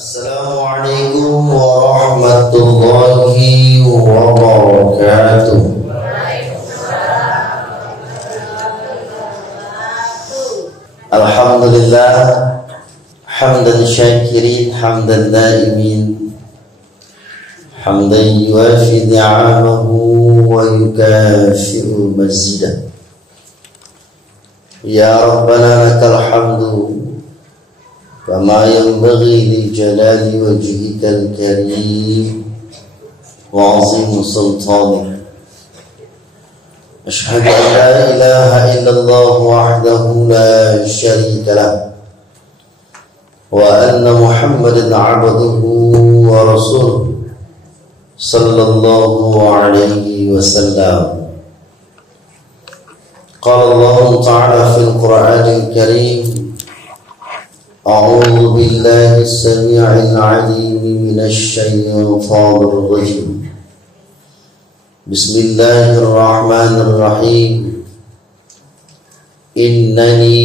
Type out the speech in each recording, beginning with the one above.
Assalamualaikum warahmatullahi wabarakatuh. Alhamdulillah, hamdan syakirin, hamdan daimin, hamdan yuwafi ni'amahu wa yukafi'u mazidah. Ya Rabbana lakal hamdu kama yanbaghi li jalali wajhikal karim wa 'azimi sultanik. Asyhadu an la ilaha illallah wahdahu la syarika lah wa anna Muhammadan 'abduhu wa rasuluhu sallallahu alaihi wasallam. Qala Allah ta'ala fil Qur'anil Karim: أعوذ بالله السميع العليم من الشيطان الرجيم بسم الله الرحمن الرحيم إنني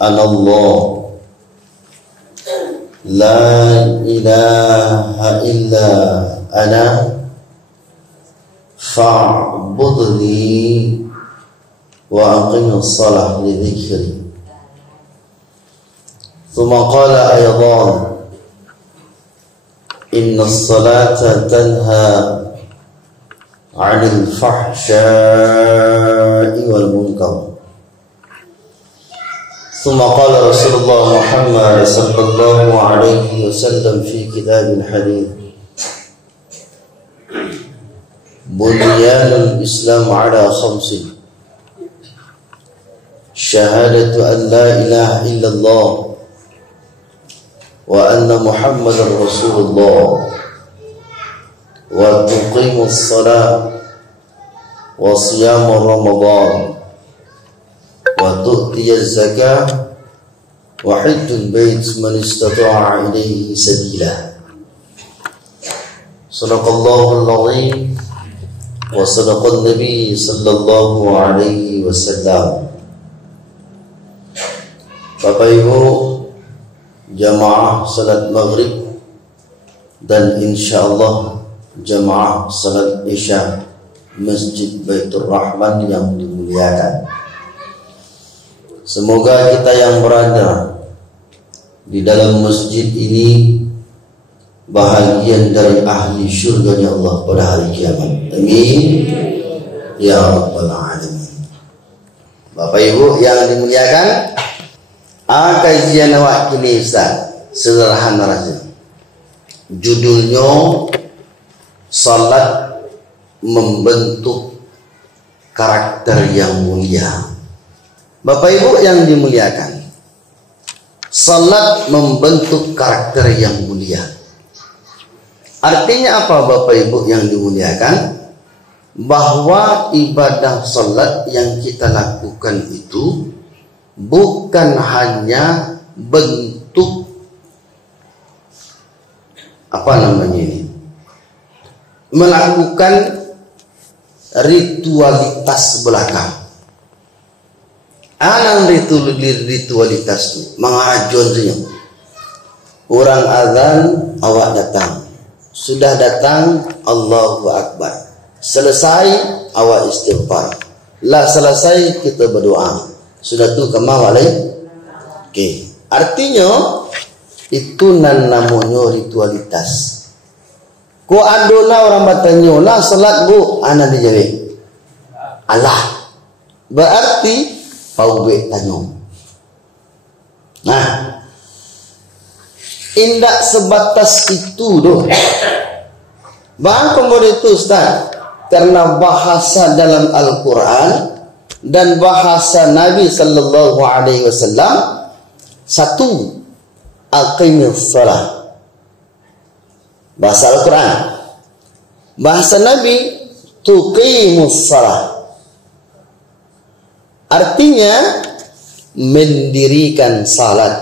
أنا الله لا إله إلا أنا فاعبدني وأقم الصلاة لذكري. ثم قال أيضا إن الصلاة تنهى عن الفحشاء والمنكر. ثم قال رسول الله محمد صلى الله عليه وسلم في كتاب الحديث: بنيان الإسلام على خمس: شهادة أن لا إله إلا الله وأن محمد رسول الله وتقيم الصلاة وصيام رمضان وتؤتي الزكاة وحج البيت من استطاع إليه سبيلا. صدق الله العظيم وصدق النبي صلى الله عليه وسلم. Bapak Ibu jamaah salat maghrib dan insyaallah jamaah salat isya Masjid Baitur Rahman yang dimuliakan, semoga kita yang berada di dalam masjid ini bahagian dari ahli syurganya Allah pada hari kiamat. Amin ya rabbal alamin. Bapak Ibu yang dimuliakan, kajian awak kini Ustaz sederhana saja. Judulnya salat membentuk karakter yang mulia. Bapak Ibu yang dimuliakan, salat membentuk karakter yang mulia. Artinya apa Bapak Ibu yang dimuliakan? Bahwa ibadah salat yang kita lakukan itu bukan hanya bentuk melakukan ritualitas belaka. Alang ritualitas itu mengajon saja. Orang azan awak datang, sudah datang Allahu Akbar, selesai awak istighfar, lah selesai kita berdoa. Sudah tu kemau alaih. Okey. Artinya itu namanya ritualitas. Ko adola orang bertanya, "Lah salat bu?" Ana dijawab, "Allah." Berarti pauwe tanya. Nah, indak sebatas itu doh. Bang kemudian itu Ustaz, karena bahasa dalam Al-Qur'an dan bahasa Nabi sallallahu alaihi wasallam satu, aqimis shalah. Bahasa Al-Quran, bahasa Nabi tuqimus shalah. Artinya mendirikan salat.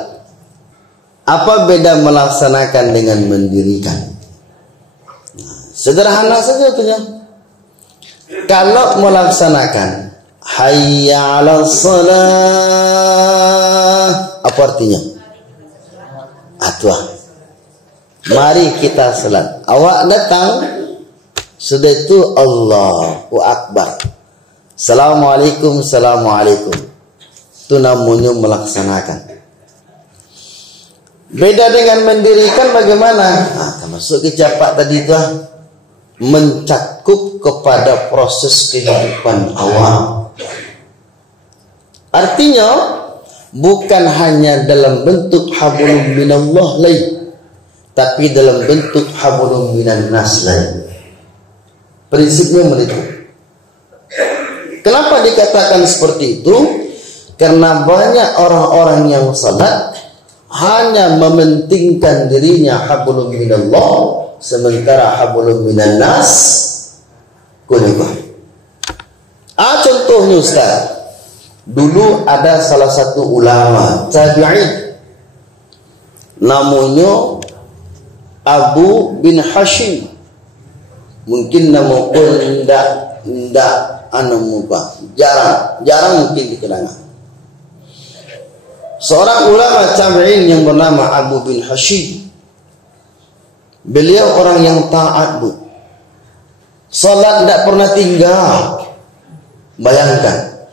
Apa beda melaksanakan dengan mendirikan? Sederhana saja punya. Kalau melaksanakan hayya 'alas shalah, apa artinya? Tuah. Mari kita salat. Awak datang, sudah itu Allahu Akbar. Assalamualaikum, assalamualaikum. Itu namanya melaksanakan. Beda dengan mendirikan bagaimana? Termasuk kecapak tadi itu mencakup kepada proses kehidupan awam. Artinya bukan hanya dalam bentuk hablum minallah lain, tapi dalam bentuk hablum minan nas lain. Prinsipnya begitu. Kenapa dikatakan seperti itu? Karena banyak orang-orang yang salat hanya mementingkan dirinya hablum minallah, sementara hablum minan nas kunibah. Contohnya Ustaz, dulu ada salah satu ulama tabi'in namanya Abu bin Hashim. Mungkin nama pun tidak jarang mungkin dikenal. Seorang ulama tabi'in yang bernama Abu bin Hashim. Beliau orang yang taat, Bu. Salat tidak pernah tinggal. Bayangkan,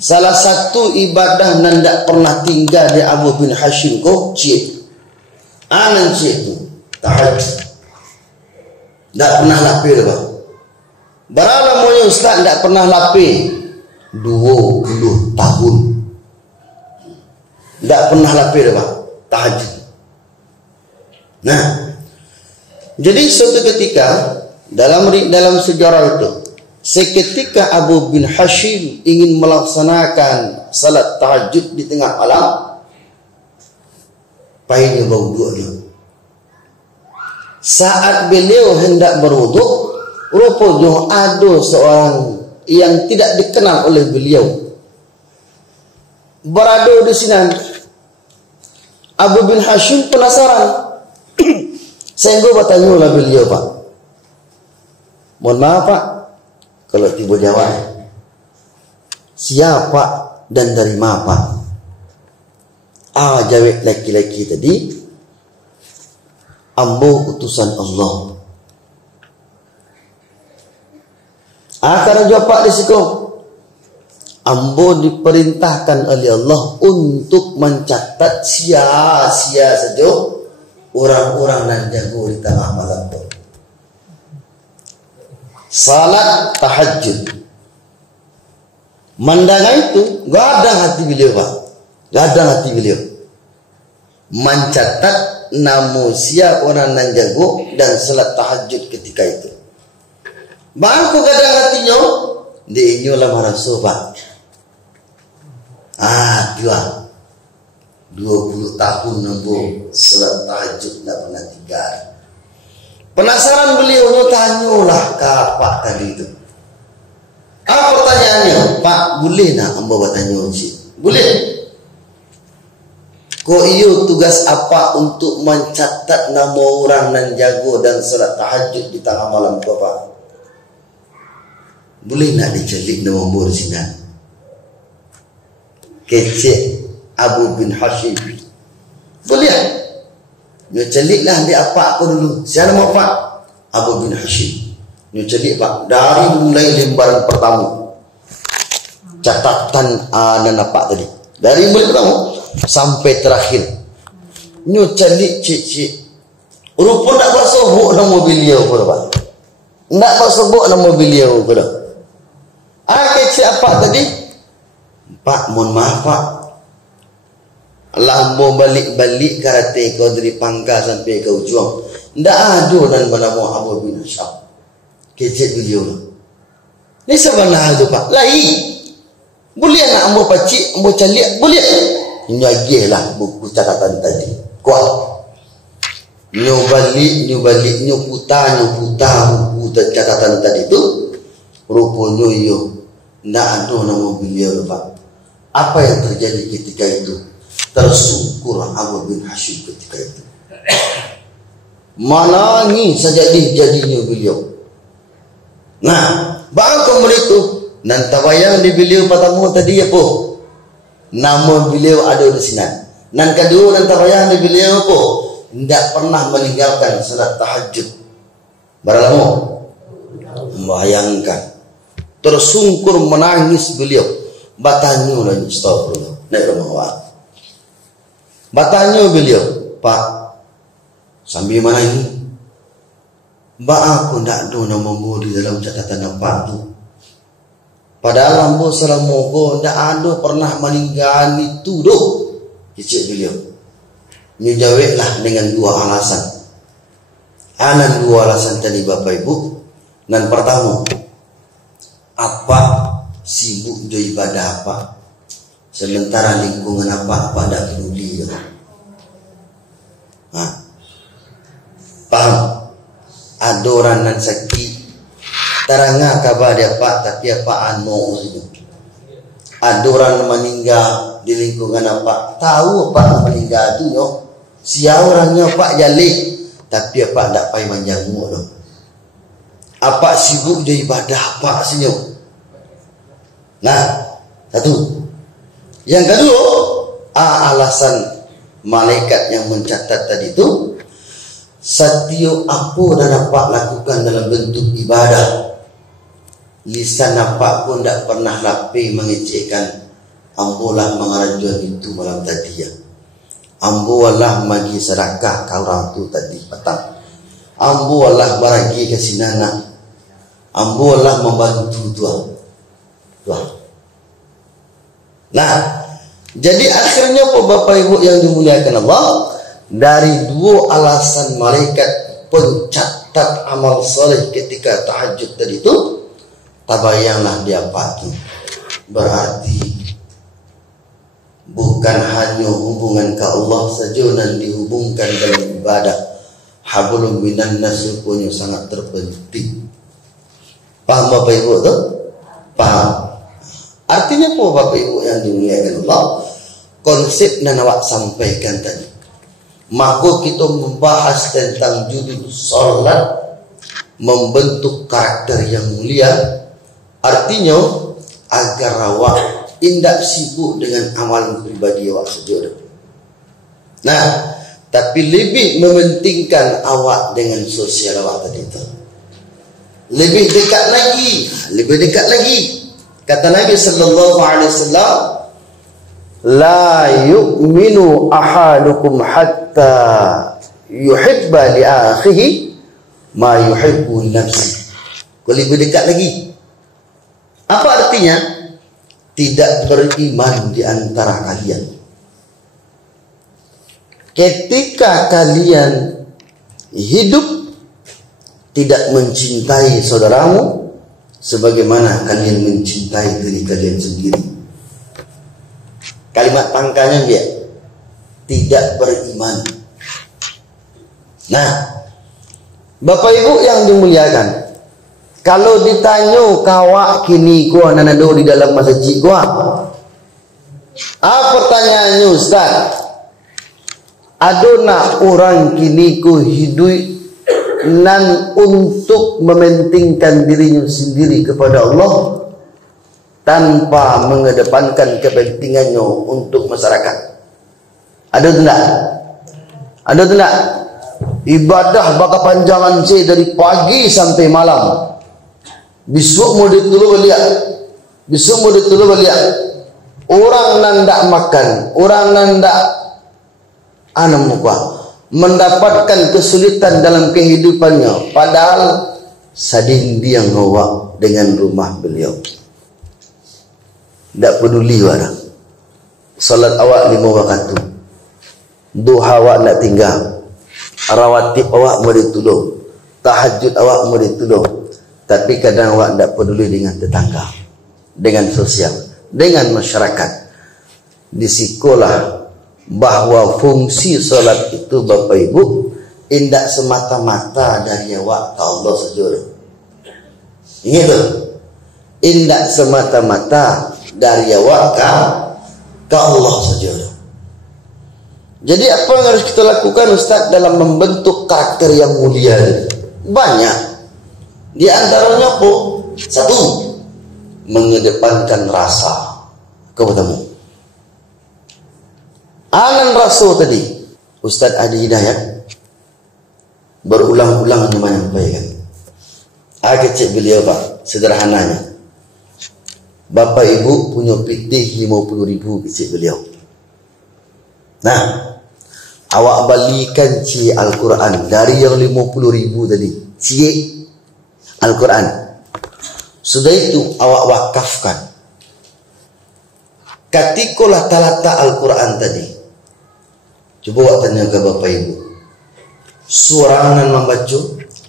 salah satu ibadah yang tidak pernah tinggal di Abu bin Hashim kau cik. Anan cik itu tahajud. Tidak pernah lapir, Bang. Berapa namanya Ustaz tidak pernah lapir? 20 tahun. Tidak pernah lapir, Bang, tahajud. Nah, jadi suatu ketika dalam sejarah itu, seketika Abu bin Hashim ingin melaksanakan salat tahajud di tengah malam, payahnya bau dua. Saat beliau hendak berwuduk, rupanya ada seorang yang tidak dikenal oleh beliau berada di sini. Abu bin Hashim penasaran. Sehingga bertanya lah beliau, Pak, mohon maaf Pak, kalau tiba jawab, siapa dan dari mana Pak? Jawab laki-laki tadi, ambo utusan Allah. Karena jawab Pak di situ, ambo diperintahkan oleh Allah untuk mencatat sia-sia saja orang-orang yang jago di tengah malam itu. Salat tahajud. Mandangan itu gadang hati beliau, Pak. Gadang hati beliau. Mencatat nama sia orang yang jago dan salat tahajud ketika itu. Bangku gadang hatinya, dia nyolah marasu, Pak. Jual 20 tahun nunggu salat tahajud tidak pernah tinggal. Penasaran beliau, tanyalah ke Pak tadi itu. Apa pertanyaannya? Pak, boleh nak hamba bertanya sih? Boleh. Kau iyo tugas apa untuk mencatat nama orang nan jago dan salat tahajud di tengah malam kau, Pak? Boleh nak dicelik nama umur sini? Kecik Abu bin Hashim. Boleh. Dia celiklah dia apa aku dulu. Siapa nama Pak? Abu bin Hashim. Dia celik Pak. Dari mulai lembaran pertama. Catatan dan apa tadi. Dari mulai pertama sampai terakhir. Dia celik cik-cik. Rupa tak buat sobok nama beliau pun, Pak. Tak buat sobok nama beliau pun. Kecik apa tadi? Pak, mohon maaf Pak. Allah mau balik-balik karate kau dari pangkal sampai ke ujung. Tidak ada dan bernama Abu bin Hashim. Kecik beliau lah. Ini sebenarnya itu Pak. Lain. Boleh nak ambo pacik, ambo calik? Boleh. Ini lagi lah buku catatan tadi. Kuat. Nyu balik, nyu putar buku catatan tadi itu. Rupanya iyo. Tidak ada nama beliau Pak. Apa yang terjadi ketika itu? Tersungkur Abu bin Hashim ketika itu. Menangis saja jadinya beliau. Nah, bangkang itu dan tabayang di beliau pertama tadi apa? Nama beliau ada di sini. Nan kedua dan tabayang di beliau po, tidak pernah meninggalkan salat tahajud. Baralamu membayangkan, tersungkur menangis beliau. Batanyo lagi, astagfirullah. Naik rumah. Batanyo beliau, Pak, sambil mana ini? Mbak aku tidak ada nama di dalam catatan nampak tu. Padahal ambo selamogo tidak ada pernah meninggal itu doh. Kecik beliau. Nyujaweklah dengan dua alasan. Anan dua alasan tadi Bapak Ibu. Dan pertama, apa sibuk jo ibadah apa? Sementara lingkungan apa tidak peduli. Paham? Ada orang nan sakit taranga kabar dia Pak, tapi apaan mau itu. Ada orang meninggal di lingkungan apa, tahu Pak meninggal tu yo. Sia orangnya Pak jalik, tapi apa tak payah manjamu doh. Apa sibuk dia ibadah Pak senyum. Nah, satu. Yang kedua, alasan malaikat yang mencatat tadi itu, setiap apa dan apa lakukan dalam bentuk ibadah, lisan apa pun tak pernah rapi mengecekkan. Ambolah mengarajuan itu malam tadi ya. Ambolah bagi sedekah kau orang tu tadi petang. Ambolah baragi ke sinana. Ambolah membantu tuan. Nah, jadi akhirnya Bapak Ibu yang dimuliakan Allah, dari dua alasan malaikat pencatat amal soleh ketika tahajud tadi itu, tabayanglah dia pagi. Berarti bukan hanya hubungan ke Allah saja dan dihubungkan dalam ibadah. Hablum minan nas punya sangat terpenting. Paham Bapak Ibu tu? Paham. Artinya apa Bapak Ibu yang dimuliakan Allah? Konsep yang awak sampaikan tadi. Maka kita membahas tentang judul salat membentuk karakter yang mulia. Artinya agar awak tidak sibuk dengan amal pribadi awak saja. Nah, tapi lebih mementingkan awak dengan sosial awak tadi itu. Lebih dekat lagi. Kata Nabi sallallahu alaihi wasallam, la yu'minu ahadukum hatta yuhibba li akhihi ma yuhibbu li nafsihi. Lebih dekat lagi. Apa artinya? Tidak beriman di antara kalian ketika kalian hidup tidak mencintai saudaramu sebagaimana kalian mencintai diri kalian sendiri. Kalimat pangkalnya dia tidak beriman. Nah, Bapak Ibu yang dimuliakan, kalau ditanya kawak kini gua nanado di dalam masjid gua, apa pertanyaannya Ustaz? Adona orang kini ku hidup nan untuk mementingkan dirinya sendiri kepada Allah tanpa mengedepankan kepentingannya untuk masyarakat. Ada tidak? Ada tidak? Ibadah bakal panjangan saya dari pagi sampai malam. Besok mau ditulu beliak. Orang nandak makan, orang nandak mendapatkan kesulitan dalam kehidupannya, padahal sading dia ngawak dengan rumah beliau. Tak peduli orang. Salat awak 5 waktu, duha awak nak tinggal, rawatib awak mau ditulung, tahajud awak mau ditulung. Tapi kadang awak tak peduli dengan tetangga, dengan sosial, dengan masyarakat. Di sekolah bahwa fungsi solat itu Bapak Ibu tidak semata-mata dari awak ke Allah saja. Ingat tu, tidak semata-mata dari awak ke Allah saja. Jadi apa yang harus kita lakukan Ustaz dalam membentuk karakter yang mulia? Banyak. Di antaranya apa? Satu, mengedepankan rasa kepadamu. Anan Rasul tadi, Ustaz Adi Hidayat berulang-ulang menyampaikan. Kecil beliau Pak, sederhananya. Bapak Ibu punya pitih 50.000 kecil beliau. Nah, awak balikan ci Al-Quran dari yang 50.000 tadi. Ci Al-Quran. Sudah itu awak wakafkan. Katikolah talata Al-Quran tadi. Coba awak tanya ke Bapak Ibu. Sorangan membaca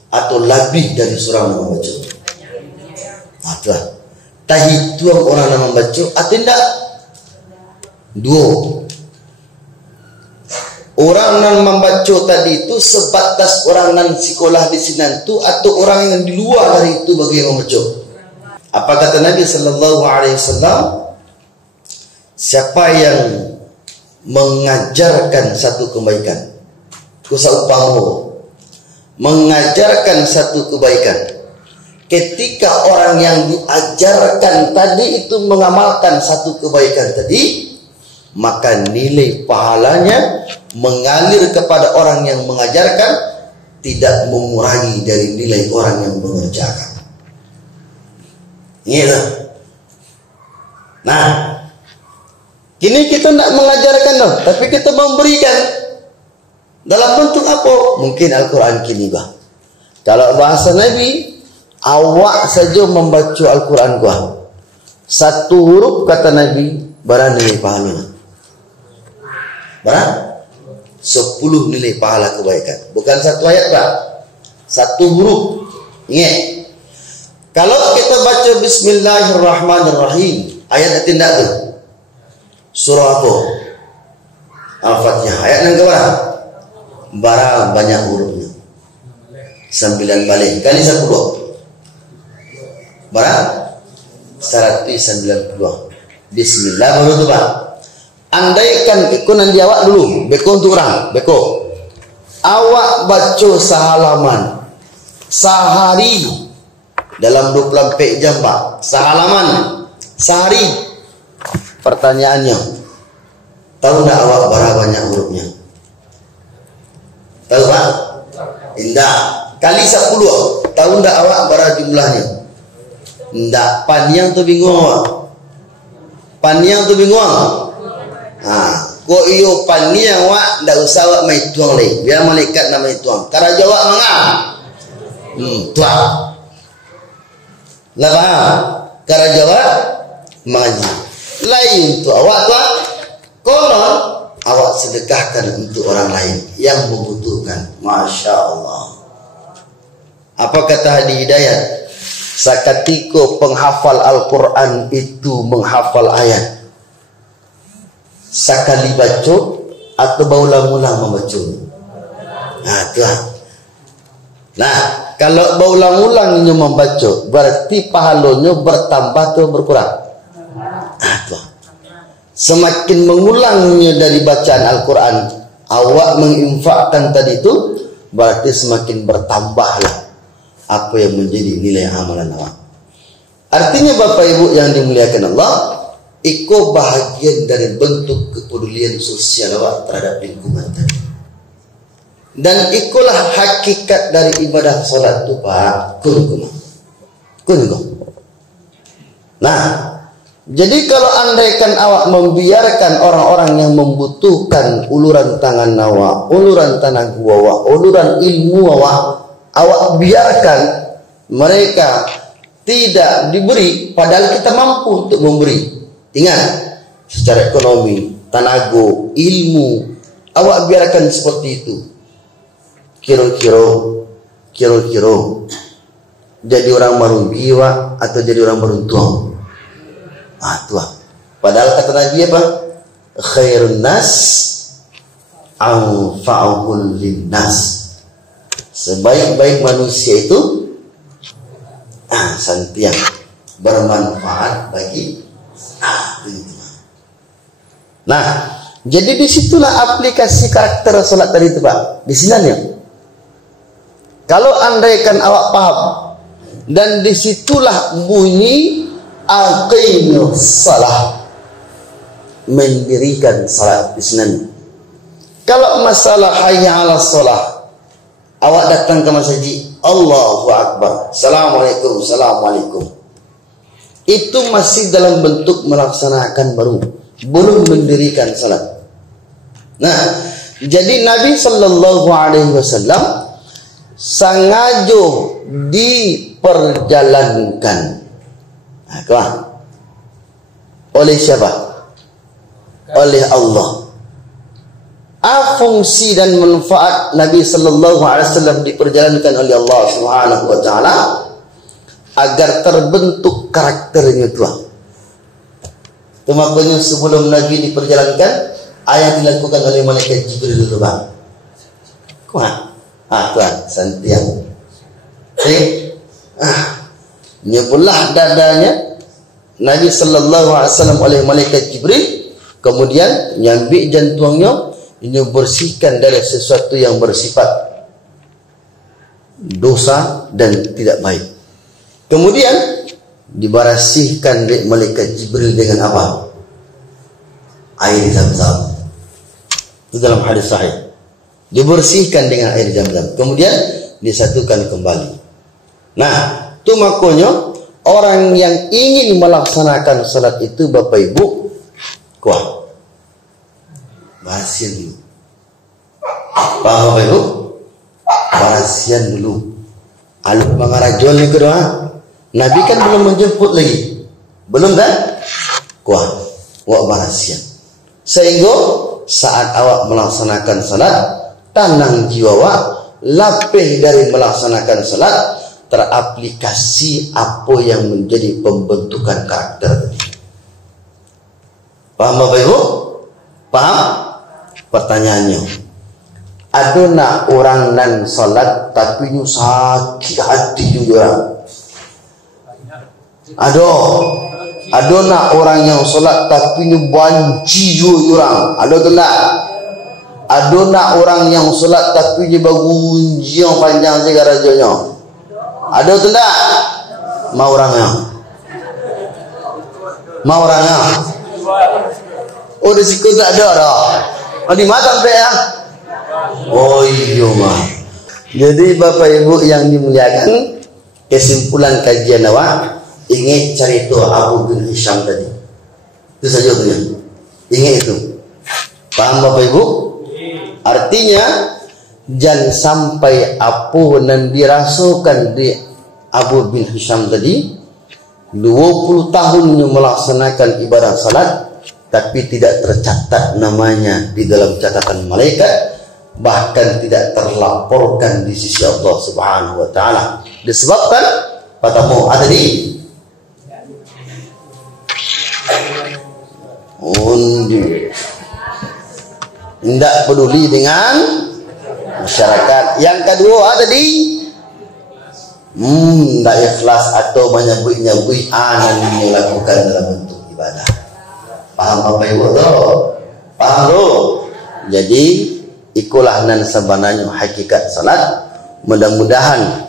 atau lebih dari sorangan membaca? Itulah. Tahituang orang yang membaca atau tidak? Dua. Orang yang membaca tadi itu sebatas orang yang sekolah di sini itu atau orang yang di luar dari itu bagi yang membaca. Apa kata Nabi sallallahu alaihi wasallam? Siapa yang mengajarkan satu kebaikan, kusaupamu mengajarkan satu kebaikan, ketika orang yang diajarkan tadi itu mengamalkan satu kebaikan tadi, maka nilai pahalanya mengalir kepada orang yang mengajarkan, tidak mengurangi dari nilai orang yang mengerjakan. Inilah. Nah, kini kita tidak mengajarkan loh, tapi kita memberikan dalam bentuk apa? Mungkin Al-Quran kini bah. Kalau bahasa Nabi, awak saja membaca Al-Quran gua. Satu huruf kata Nabi, barang nilai pahala. Barang 10 nilai pahala kebaikan. Bukan satu ayat pak. Satu huruf. Ingat. Kalau kita baca Bismillahirrahmanirrahim, ayat tidak tu. Surah apa? Al-Fatihah. Ayat yang keberapa? Barang banyak hurufnya. 9 balik. Kali 10. Barang 190. Bismillah baru tu pak. Andaikan ikunan di awak dulu. Beko untuk orang. Beko. Awak baca sehalaman. Sehari. Dalam 24 jam pak. Sehalaman. Sehari. Pertanyaannya, tahu tak awak berapa banyak hurufnya? Tahu pak? Tidak. Kali 10. Tahu tak awak berapa jumlahnya? Tidak. Panjang tu bingung awak. Panjang tu bingung. Kok iyo panjang awak, tak usah awak main tuang lagi. Biar malaikat nak main tuang. Cara jawab mengah. Tuang. Lah faham? Cara jawab mengaji. Lain untuk awak tuan, konon awak sedekahkan untuk orang lain yang membutuhkan. Masya Allah. Apa kata Hadi Hidayat? Sakatiko penghafal Al-Quran itu menghafal ayat, sekali baca atau berulang-ulang membaca. Tuan. Nah, kalau berulang-ulangnya membaca, berarti pahalanya bertambah atau berkurang? Tuan. Semakin mengulangnya dari bacaan Al-Quran, awak menginfakkan tadi itu, berarti semakin bertambahlah apa yang menjadi nilai amalan awak. Artinya Bapak Ibu yang dimuliakan Allah, itu bahagian dari bentuk kepedulian sosial awak terhadap lingkungan tadi. Dan itulah hakikat dari ibadah solat itu pak. Kun. Nah, jadi kalau andaikan awak membiarkan orang-orang yang membutuhkan uluran tangan awak, uluran tenaga awak, uluran ilmu awak biarkan mereka tidak diberi, padahal kita mampu untuk memberi. Ingat, secara ekonomi, tenaga, ilmu, awak biarkan seperti itu. Kira-kira jadi orang merugi atau jadi orang beruntung? Tuan. Padahal kata Nabi apa? Khairun nas anfa'uhul linnas. Sebaik-baik manusia itu santiang bermanfaat bagi Nah, jadi disitulah aplikasi karakter salat tadi itu pak. Di sini. Kalau andaikan awak paham, dan disitulah bunyi aqimus salah, mendirikan salat di sini. Kalau masalah hayya 'alas shalah, awak datang ke masjid, Allahu Akbar, Assalamualaikum, Assalamualaikum. Itu masih dalam bentuk melaksanakan baru, belum mendirikan salat. Nah, jadi Nabi sallallahu alaihi wasallam sengaja diperjalankan. Oleh siapa? Oleh Allah. Fungsi dan manfaat Nabi sallallahu alaihi wasallam diperjalankan oleh Allah Subhanahu wa taala agar terbentuk karakternya tuan. Makanya sebelum Nabi diperjalankan, ayat dilakukan oleh malaikat Jibril itu bang. Kuat. Tuan, santiang. Nyebelah dadanya Nabi sallallahu alaihi wasallam oleh malaikat Jibril, kemudian nyambik jantungnya, ini bersihkan dari sesuatu yang bersifat dosa dan tidak baik. Kemudian dibersihkan oleh malaikat Jibril dengan apa? Air Zam-Zam. Itu dalam hadis sahih. Dibersihkan dengan air Zam-Zam, kemudian disatukan kembali. Nah, itu makanya orang yang ingin melaksanakan salat itu, Bapak Ibu, kuat. Bahasian dulu. Paham Bapak Ibu? Bahasian dulu. Aluk mengarajol ni kedua. Nabi kan belum menjemput lagi. Belum kan? Kuat. Wak bahasian. Sehingga saat awak melaksanakan salat, tanang jiwa awak lapih dari melaksanakan salat, teraplikasi apa yang menjadi pembentukan karakter tadi. Paham Bapak Ibu? Paham? Pertanyaannya, ada nak orang nan salat tapi nyu sakit hati juga. Ada nak orang yang salat tapi nyu banci juga. Ada tu nak? Ada nak orang yang salat tapi dia bagunji yang panjang segala rajonya. Ada tu tak? Mau orangnya? Mau orangnya? Oh, risiko tak ada dah. Di mana sampai ya? Oh iya mah. Jadi Bapak Ibu yang dimuliakan, kesimpulan kajian awak, ingat cerita Abu bin Hisham tadi. Itu saja tu ya. Ingat itu. Paham Bapak Ibu? Artinya jangan sampai apa yang dirasakan di Abu bin Hisham tadi, 20 tahunnya melaksanakan ibadah salat, tapi tidak tercatat namanya di dalam catatan malaikat, bahkan tidak terlaporkan di sisi Allah Subhanahu wa taala. Disebabkan patamu tadi tidak peduli dengan masyarakat. Yang kedua tadi tidak ikhlas atau menyebut-nyebut yang dilakukan dalam bentuk ibadah. Paham Bapak Ibu tu? Paham tu? Jadi ikulah nan sebenarnya hakikat salat. Mudah-mudahan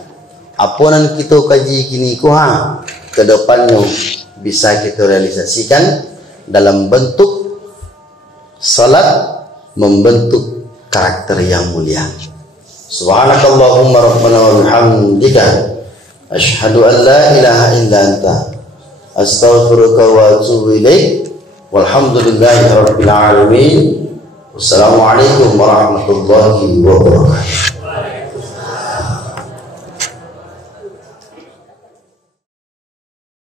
apa yang kita kaji kini ke depannya bisa kita realisasikan dalam bentuk salat membentuk karakter yang mulia. Subhanakallahumma rabbana wa bihamdika asyhadu an la ilaha illa anta astaghfiruka wa atubu ilaik. Walhamdulillahi rabbil alamin. Wassalamualaikum warahmatullahi wabarakatuh.